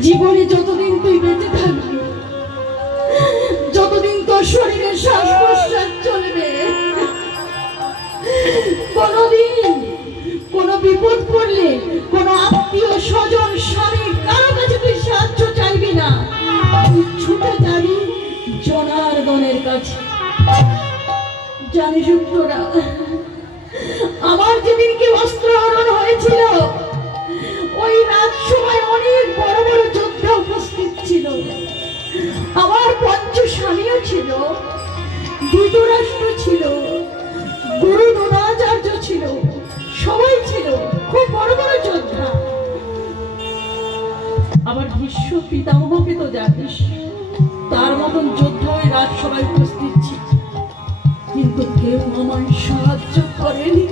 জীবনে যতদিন তুই বেঁচে থাকবি, যতদিন তোর শরীরে শ্বাস প্রশ্বাস চলবে, কোনদিন কোনো বিপদ পড়লে কোনো আত্মীয় স্বজন স্বামী কারো কাছে তুই সাহায্য চাইবি না, তুই ছুটে যাবি জনার্দনের কাছে। জানিস উত্তরা, আমার যেদিনকে বস্ত্রহরণ হয়েছিল ওই রাত সময় অনেক বড় বড় যোদ্ধা উপস্থিত ছিল, আমার পঞ্চ স্বামীও ছিল, ধৃতরাষ্ট্র ছিল, গুরু দ্রোণাচার্য ছিল, সবাই ছিল, খুব বড় বড় যোদ্ধা। আবার ভীষ্ম পিতামহকে তো জানিস, তার মতন যোদ্ধা ওই রাজসভায় উপস্থিত ছিল, কিন্তু কেউ আমায় সাহায্য করেনি।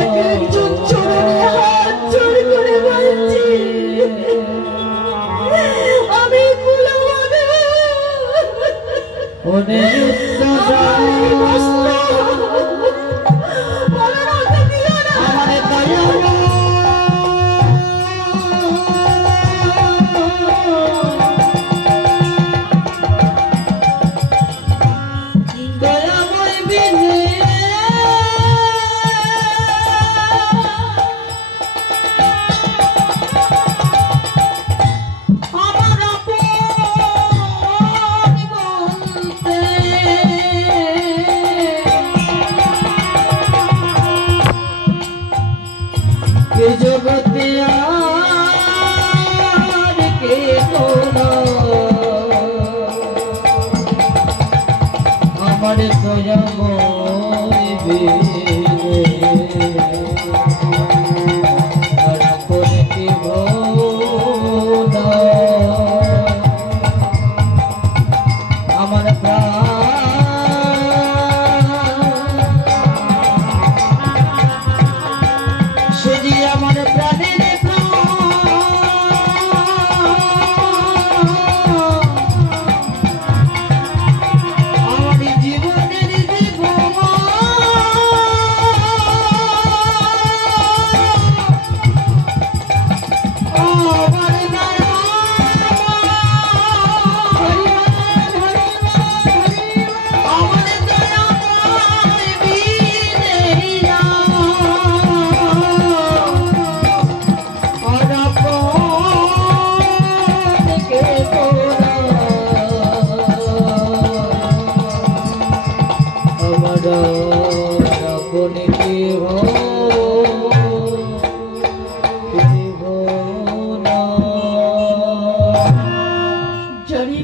এক একজন চরণে হাত জোড় করে বলছি, আমি কুলবধূ,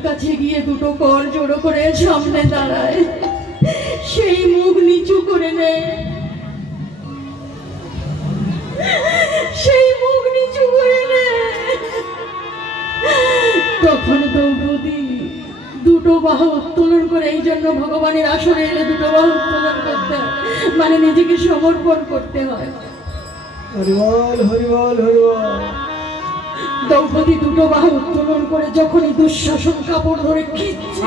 কাছে গিয়ে দুটো কর জোড়ো করে সামনে দাঁড়ায়, সেই মুখ নিচু করে নেয়, সেই মুখ নিচু করে নেয়। তখন দ্রৌপদী দুটো বাহু উত্তোলন করে, এই জন্য ভগবানের আসনে এলে দুটো বাহু উত্তোলন করতে হয়, মানে নিজেকে সমর্পণ করতে হয়। হরিবল হরিবল হরিবল। দ্রৌপদী দুটো বাহু উত্তোলন করে যখনই দুঃশাসন কাপড় ধরে খিচ্ছে,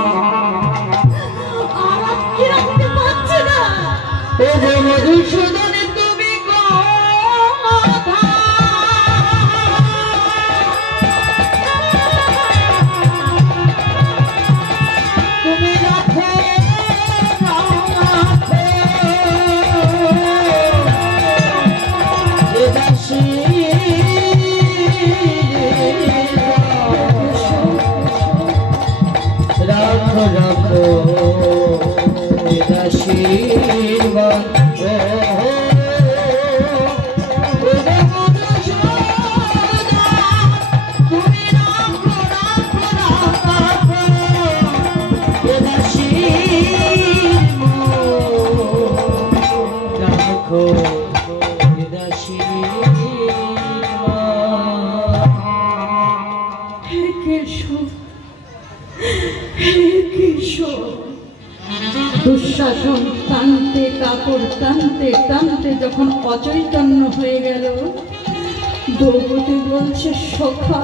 আর আটকে রাখতে পারছে না। ও মধুসূদন তুমি কথা, তুমি রাখো রাখো আশীর্বাদ। দুঃশাসন টানতে কাপড় টানতে টানতে যখন অচৈতন্য হয়ে গেল, দ্রৌপদী বলছে সখা।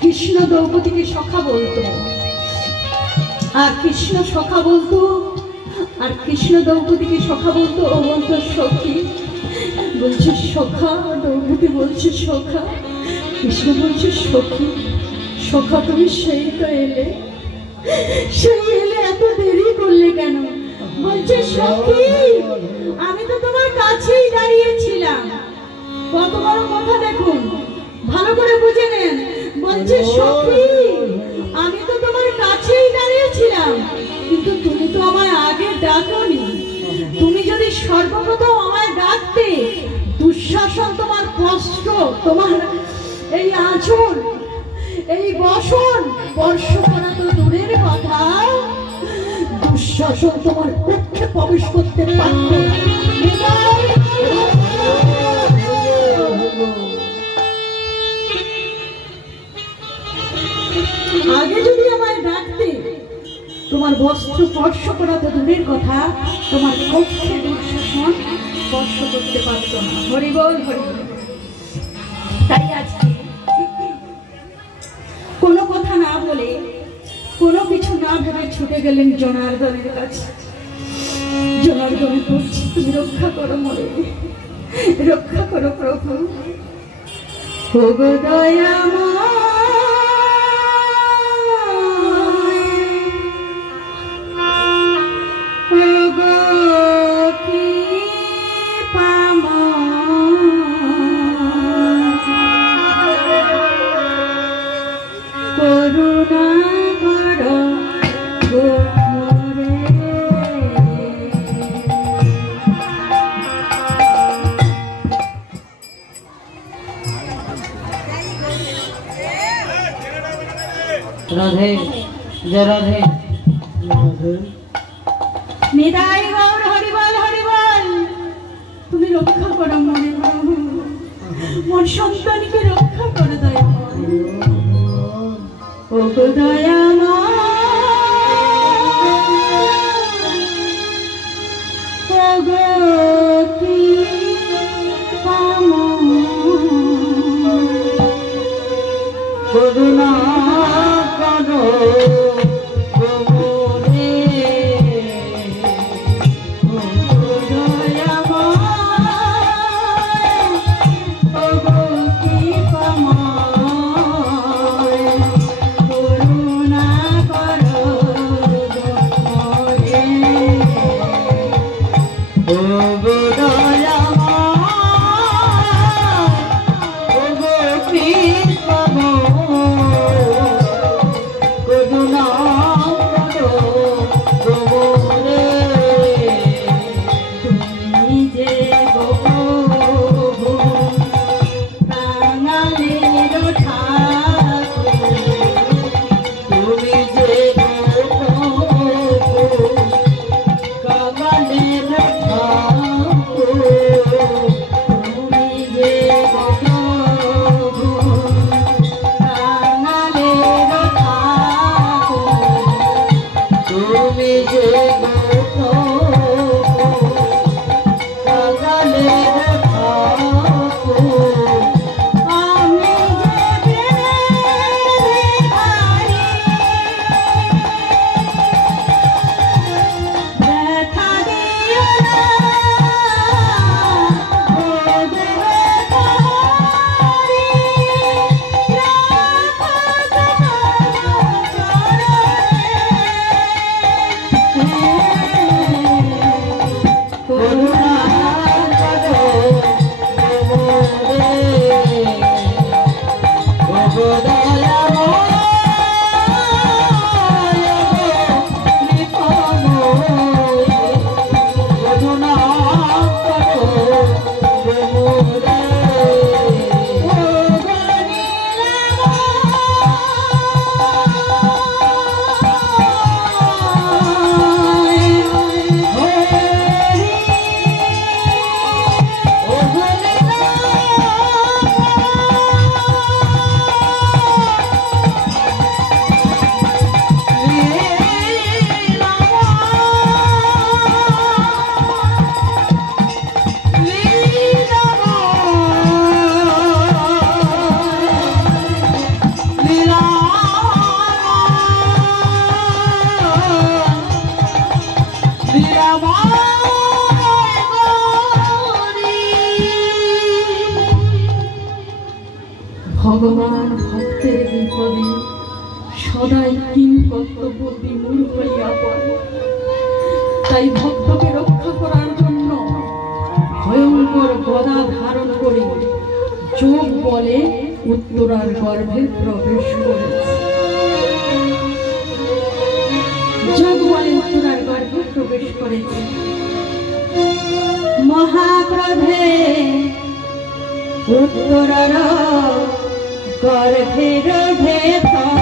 কৃষ্ণ দ্রৌপদীকে সখা বলতো, আর কৃষ্ণ সখা বলতো, আর কৃষ্ণ দ্রৌপদীকে সখা বলতো, ও বলতো সখী। বলছে সখা, দ্রৌপদী বলছে সখা, কৃষ্ণ বলছে সখী। সখা তুমি সেই তো এলে, সেই এলে, এত দেরি করলে কেন? বলছে সখী আমি তো তোমার কাছেই দাঁড়িয়েছিলাম। কত বড় কথা দেখুন, ভালো করে বুঝে নেন। বলছে সখী আমি তো তোমার কাছেই দাঁড়িয়েছিলাম, কিন্তু তুমি তো আমায় আগে ডাকোনি। তুমি যদি সর্বপ্রথম আমায় ডাকতে, দুঃশাসন তোমার কষ্ট, তোমার এই আঁচল, এই বসন স্পর্শ করা তো দূরের কথা, দুঃশাসন তোমার পক্ষে প্রবেশ করতে পারত না। আগে যদি আমায় ডাকতে, তোমার বস্ত্র স্পর্শ করা তো দূরের কথা, তোমার পক্ষে দুঃশাসন স্পর্শ করতে পারত না। হরিবল হরিবল। তাই আজকে কোনো কথা না বলে, কোনো কিছু না ভেবে ছুটে গেলেন জনার্দনের কাছে। জনার্দন বলছি তুমি রক্ষা করো মরে, রক্ষা করো প্রভু। ওগো দয়াময়, ওগো করুণা করো গো মোরে। রাধে জয় রাধে। নিতাই গৌর হরিবল হরিবল। তুমি রক্ষা করো মনে প্রভু, মোর সন্তানকে রক্ষা করো দয়াময়। ওগো দয়াময়, ওগো কৃপাময়, করুণা করো গো মোরে। ওগো দয়াময়, ওগো কৃপাময়, করুণা করো গো মোরে। ওগো দয়াময়, ওগো কৃপাময়, করুণা সদাই কিং কর্তব্য বিমূঢ় হইয়া পড়ে। তাই ভক্তকে রক্ষা করার জন্য ভয়ঙ্কর গদা ধারণ করে যোগ বলে উত্তরার গর্ভে প্রবেশ করেছে। যোগ বলে উত্তরার গর্ভে প্রবেশ করেছে। মহাক্রোধে উত্তরার গর্ভের ভেতর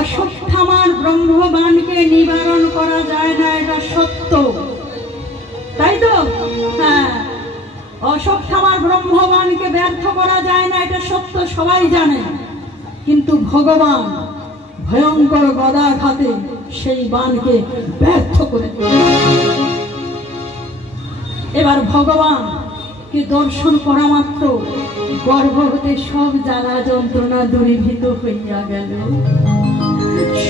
অশ্বত্থামার ব্রহ্মবাণকে নিবারণ করা যায় না, এটা সত্য, তাই তো? হ্যাঁ, অশ্বত্থামার ব্রহ্মবাণকে ব্যর্থ করা যায় না, এটা সত্য, সবাই জানে। কিন্তু ভগবান ভয়ঙ্কর গদাঘাতে সেই বাণকে ব্যর্থ করে দিলেন। এবার ভগবানকে দর্শন করা মাত্র গর্ভ হতে সব জ্বালা যন্ত্রণা দূরীভূত হইয়া গেল,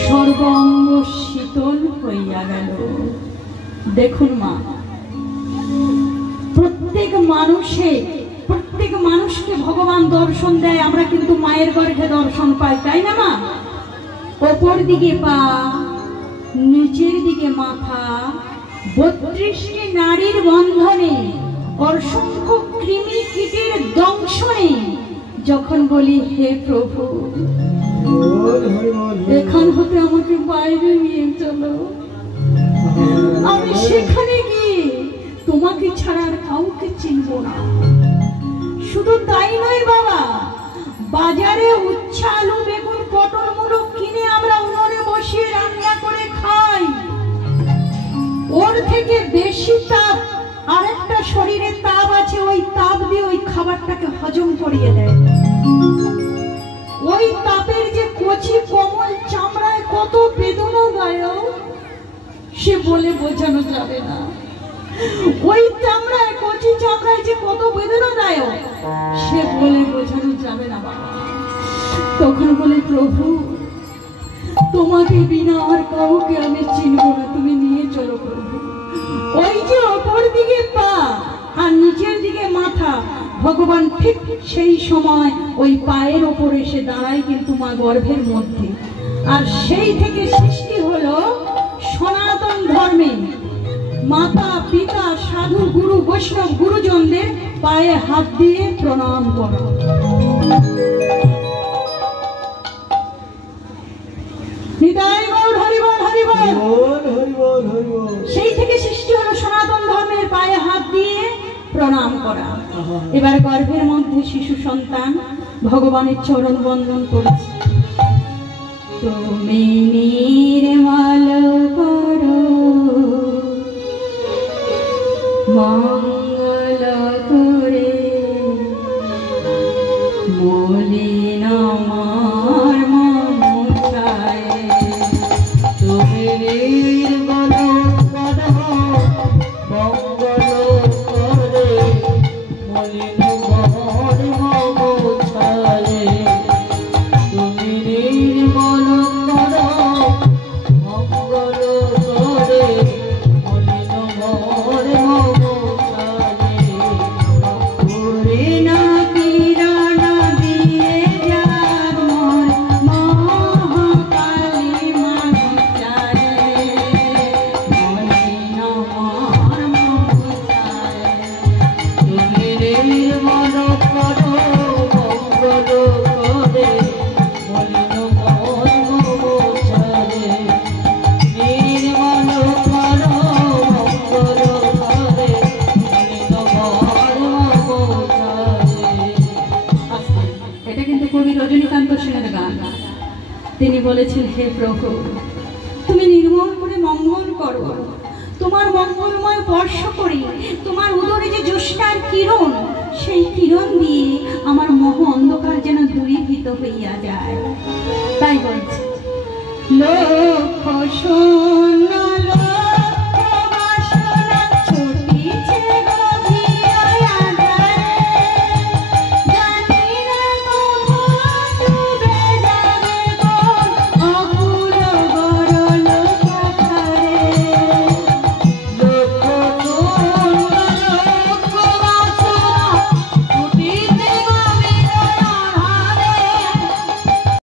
সর্বাঙ্গ শীতল হইয়া গেল। দেখুন মা, প্রত্যেক মানুষকে ভগবান দর্শন দেয়, আমরা কিন্তু মায়ের গর্ভে দর্শন পাই, তাই না মা? ওপর দিকে পা, নিচের দিকে মাথা, 32টি নারীর বন্ধনে, অসংখ্য কৃমি কীটের দংশনে যখন বলি হে প্রভু এখান হতে আমাকে বাইরে নিয়ে চলো, আমি সেখানে গিয়ে তোমাকে ছাড়া আর কাউকে চিনব না। শুধু তাই নয় বাবা, বাজারে উচ্ছে, আলু, বেগুন, পটল, মূলো কিনে আমরা উনুনে বসিয়ে রান্না করে খাই, ওর থেকে বেশি তাপ আরেকটা শরীরে তাপ আছে, ওই তাপ দিয়ে ওই খাবারটাকে হজম করিয়ে দেয়। ওই তাপের যে কচি কোমল চামড়ায় কত বেদনাদায়ক সে বলে বোঝানো যাবে না। ওই চামড়ায়, কচি চামড়ায় যে কত বেদনাদায়ক সে বলে বোঝানো যাবে না বাবা। তখন বলে প্রভু তোমাকে বিনা আর কাউকে আমি চিনব না, তুমি নিয়ে চলো প্রভু। ওই যে অপর দিকে পা আর নিচের দিকে মাথা, ভগবান ঠিক সেই সময় ওই পায়ের ওপর এসে দাঁড়ায় কিন্তু মা গর্ভের মধ্যে। আর সেই থেকে সৃষ্টি হলো সনাতন ধর্মে মাতা, পিতা, সাধু, গুরু, বৈষ্ণব, গুরুজনদের পায়ে হাত দিয়ে প্রণাম করা। সেই থেকে সৃষ্টি হলো সনাতন ধর্মের পায়ে হাত দিয়ে প্রণাম করা। এবার গর্ভের মধ্যে শিশু সন্তান ভগবানের চরণ বন্দন করেছে। তুমি নির্মল করো মঙ্গল করে মলিন আমার মমতায়, তুমি নির্মল করো মঙ্গল করে মলিন আমার মমতায়, তুমি নির্মল করো মঙ্গল করে মলিন আমার মমতায়। তিনি বলেছেন, হে প্রভু, তুমি নির্মল করে মঙ্গল করো, তোমার মঙ্গলময় স্পর্শ করি, তোমার উদরে যে জ্যোৎস্নার কিরণ, সেই কিরণ দিয়ে আমার মোহ অন্ধকার যেন দূরীভূত হইয়া যায়। তাই বলছে, লক্ষ